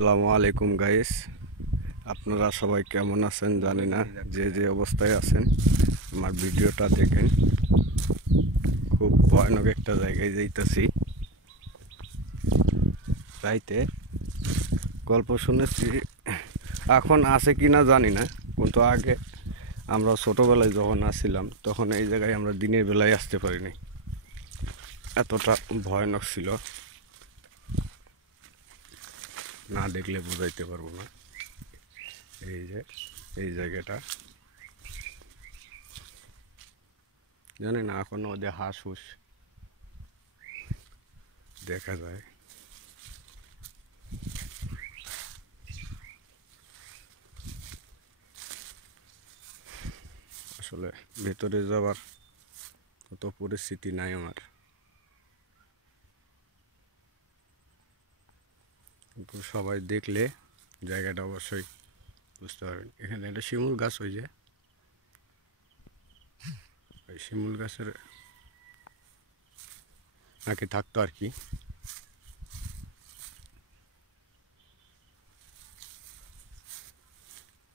আসসালামু আলাইকুম গাইস, আপনারা সবাই কেমন আছেন জানি না। যে অবস্থায় আছেন আমার ভিডিওটা দেখেন। খুব ভয়ানক একটা জায়গায় যাইতেছি। রাইতে গল্প শুনেছি, এখন আছে কি না জানি না, কিন্তু আগে আমরা ছোটোবেলায় যখন আসছিলাম তখন এই জায়গায় আমরা দিনের বেলায় আসতে পারিনি, এতটা ভয়ানক ছিল। না দেখলে বুঝাইতে পারবো না। এই যে এই জায়গাটা জানি না, এখনো ওদের হাঁস হুস দেখা যায়। আসলে ভেতরে যাওয়ার অত পরিস্থিতি নাই আমার, কিন্তু সবাই দেখলে জায়গাটা অবশ্যই বুঝতে পারবেন। এখানে একটা শিমুল গাছ, ওই যে ওই শিমুল গাছের নাকি থাকতো আর কি।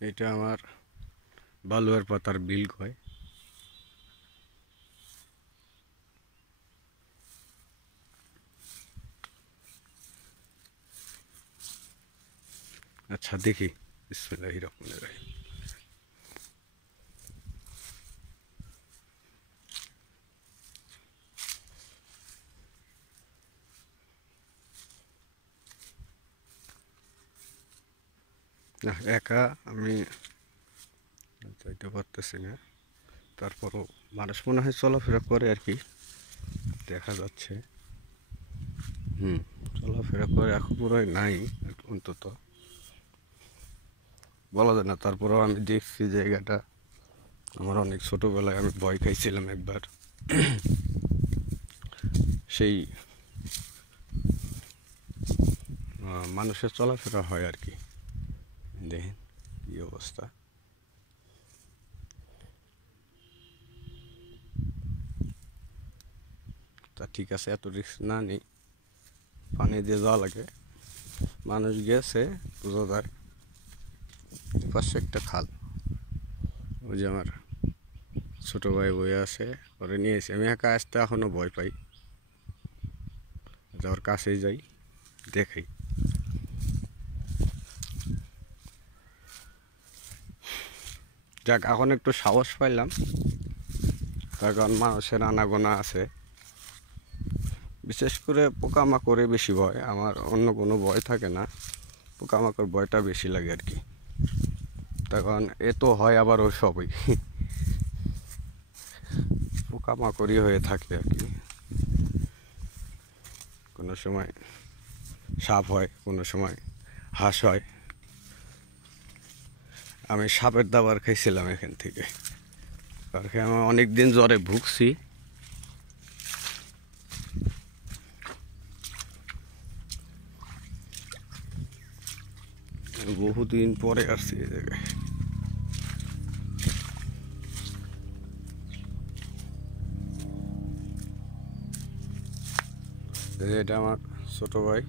এটা আমার বালুয়ার পাতার বিল কয়। আচ্ছা দেখি, বিসমিল্লাহির রহমানির রহিম। না, একা আমি যাইতে পারতেছি না, তারপরও মানুষ মনে হয় চলাফেরা করে আর কি, দেখা যাচ্ছে। চলাফেরা করে, এখন পুরোই নাই অন্তত বলা যায় না। তারপরেও আমি দেখছি জায়গাটা, আমার অনেক ছোটোবেলায় আমি ভয় খাইছিলাম একবার। সেই মানুষের চলাফেরা হয় আর কি। দেখেন কী অবস্থা। তা ঠিক আছে, এত রিস্ক না নেই, পানি দিয়ে যাওয়া লাগে। মানুষ গেছে বোঝা যায়। পাশে একটা খাল, ওই যে আমার ছোটো ভাই বয়ে আছে, ওরে নিয়েছি। আমি একা আসতে এখনও ভয় পাই, যাওয়ার কাছেই যাই, দেখি। যাক, এখন একটু সাহস পাইলাম, তার কারণ মানুষের আনাগোনা আছে। বিশেষ করে পোকামাকড়ে বেশি ভয় আমার, অন্য কোনো ভয় থাকে না। পোকামাকড় ভয়টা বেশি লাগে আর কি, তার কারণ এ তো হয় আবার ওই সবই পোকামাকড়ই হয়ে থাকে আর কি। কোনো সময় সাপ হয়, কোনো সময় হাঁস হয়। আমি সাপের দাবার খাইছিলাম এখান থেকে, কারণ আমি অনেক দিন জ্বরে ভুগছি। বহুদিন পরে আসছি এই জায়গায়। এটা আমার ছোটো ভাই।